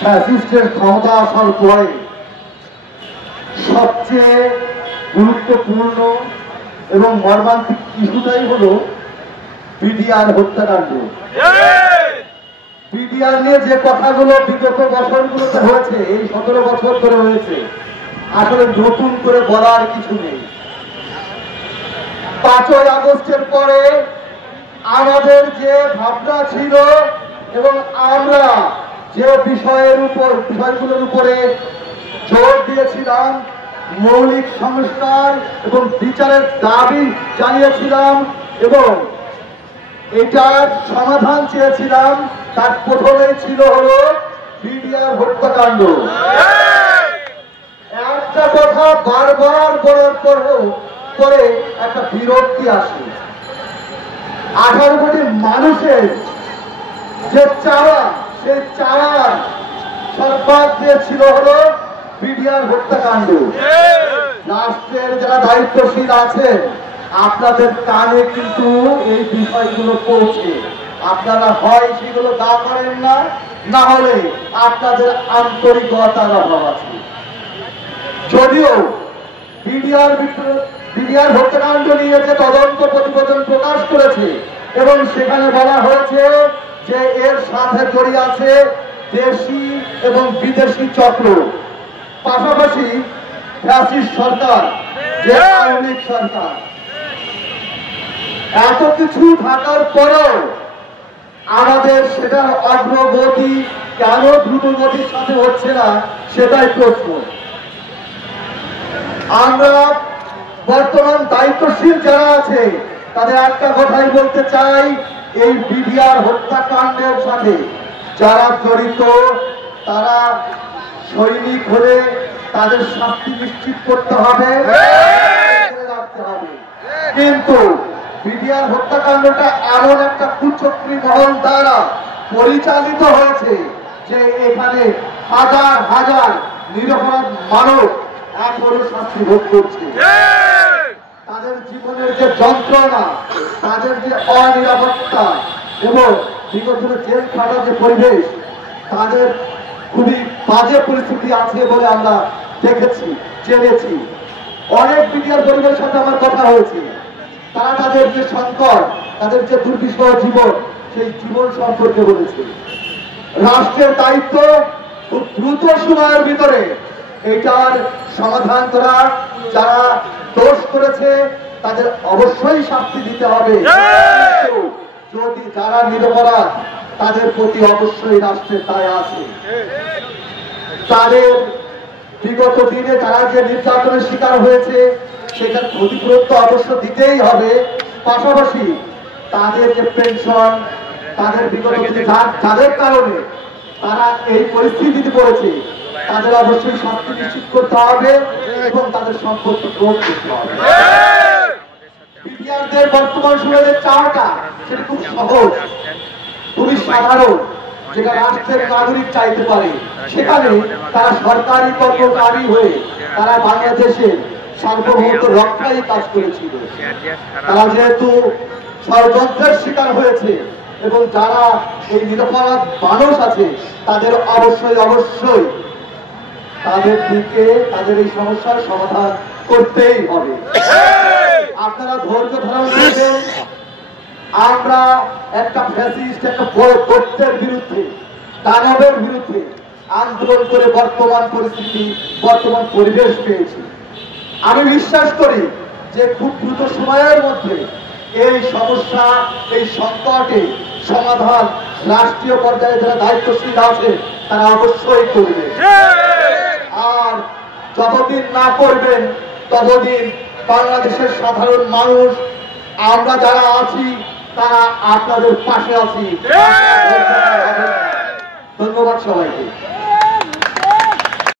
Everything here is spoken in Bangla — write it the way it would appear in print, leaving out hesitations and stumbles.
ফ্যাসিস্টের ক্ষমতা আসার পরে সবচেয়ে গুরুত্বপূর্ণ এবং মর্মান্তিক ইস্যুটাই হলো বিডিআর হত্যাকাণ্ড। বিডিআর নিয়ে যে কথাগুলো বিগত বছরগুলোতে হয়েছে, এই 17 বছর ধরে হয়েছে, আসলে নতুন করে বলার কিছু নেই। 5ই আগস্টের পরে আমাদের যে ভাবনা ছিল এবং আমরা যে বিষয়গুলোর উপরে জোর দিয়েছিলাম, মৌলিক সংস্কার এবং বিচারের দাবি জানিয়েছিলাম এবং এটার সমাধান চেয়েছিলাম, তার প্রথমেই ছিল হলো বিডিআর হত্যাকাণ্ড। একটা কথা বারবার বলার পরে একটা বিরক্তি আসে। 18 কোটি মানুষের যে চাওয়া, সেই চাওয়ার সর্বাগ দিয়েছিল হলো বিডিআর হত্যাকাণ্ড। রাষ্ট্রের যারা দায়িত্বশীল আছে, আপনাদের কানে কিন্তু এই বিষয়গুলো পৌঁছে, আপনারা হয় সেগুলো দা করেন না, না হলে আপনাদের আন্তরিকতার অভাব আছে। যদিও বিডিআর হত্যাকাণ্ড নিয়ে যে তদন্ত প্রতিবেদন প্রকাশ করেছে এবং সেখানে বলা হয়েছে যে এর সাথে জড়িয়ে আছে দেশি এবং বিদেশি চক্র, পাশাপাশি ফ্যাসিস্ট সরকার, যে আওয়ামী লীগ সরকার। এত কিছু থাকার পরেও আমাদের সেটার অগ্রগতি কেন দ্রুতগতির সাথে হচ্ছে না, সেটাই প্রশ্ন। আমরা বর্তমান দায়িত্বশীল যারা আছে তাদের একটা কথাই বলতে চাই, এই বিডিআর হত্যাকাণ্ডের সাথে যারা জড়িত তারা সৈনিক হলে তাদের শাস্তি নিশ্চিত করতে হবে, রাখতে হবে। কিন্তু বিডিআর হত্যাকাণ্ডটা এমন একটা কুচক্রী মহল দ্বারা পরিচালিত হয়েছে যে এখানে হাজার হাজার নিরপরাধ মানুষ এখনো শাস্তি ভোগ করছে। তাদের জীবনের যে যন্ত্রণা, তাদের যে অনিরাপত্তা এবং বিগত জেল খাটার যে পরিবেশ, তাদের খুবই বাজে পরিস্থিতি আছে বলে আমরা দেখেছি, জেনেছি। অনেক বিডিআর পরিবারের সাথে আমার কথা হয়েছে, তারা তাদের যে সংকট, তাদের যে দুর্বিষহ জীবন, সেই জীবন সম্পর্কে বলেছে। রাষ্ট্রের দায়িত্ব খুব দ্রুত সময়ের ভিতরে এটার সমাধান করা, যারা দোষ করেছে তাদের অবশ্যই শাস্তি দিতে হবে। যদি যারা নিরপরাধ তাদের প্রতি অবশ্যই রাষ্ট্রের দায় আছে। তাদের বিগত দিনে তারা যে নির্যাতনের শিকার হয়েছে সেটার ক্ষতিপূরণ তো অবশ্য দিতেই হবে। পাশাপাশি তাদের যে পেনশন, তাদের বিগত দিনে যাদের কারণে তারা এই পরিস্থিতিতে পড়েছে, তাদের অবশ্যই শাস্তি নিশ্চিত করতে হবে এবং তাদের সম্পত্তি গ্রহণ করতে হবে। বিডিআরদের বর্তমান সময়ের চাওয়াটা সেটা খুব সহজ, খুবই সাধারণ, যেটা রাষ্ট্রের নাগরিক চাইতে পারে। সেখানে তারা সরকারি কর্মচারী হয়ে তারা বাংলাদেশের সার্বভৌমত্ব রক্ষায় কাজ করেছিল। তারা যেহেতু ষড়যন্ত্রের শিকার হয়েছে এবং যারা এই নিরপরাধ মানুষ আছে তাদের অবশ্যই অবশ্যই তাদের দিকে তাদের এই সমস্যার সমাধান করতেই হবে। আপনারা ধৈর্য ধারণ করবেন। আমরা একটা ফ্যাসিস্ট, একটা বড় তথ্যের বিরুদ্ধে, দানবের বিরুদ্ধে আন্দোলন করে বর্তমান পরিস্থিতি, বর্তমান পরিবেশ পেয়েছি। আমি বিশ্বাস করি যে খুব দ্রুত সময়ের মধ্যে এই সমস্যা, এই সংকটে সমাধান রাষ্ট্রীয় পর্যায়ে যারা দায়িত্বশীল আছে তারা অবশ্যই করবে। আর যতদিন না করবেন ততদিন বাংলাদেশের সাধারণ মানুষ, আমরা যারা আছি তারা আপনাদের পাশে আছি। ধন্যবাদ সবাইকে।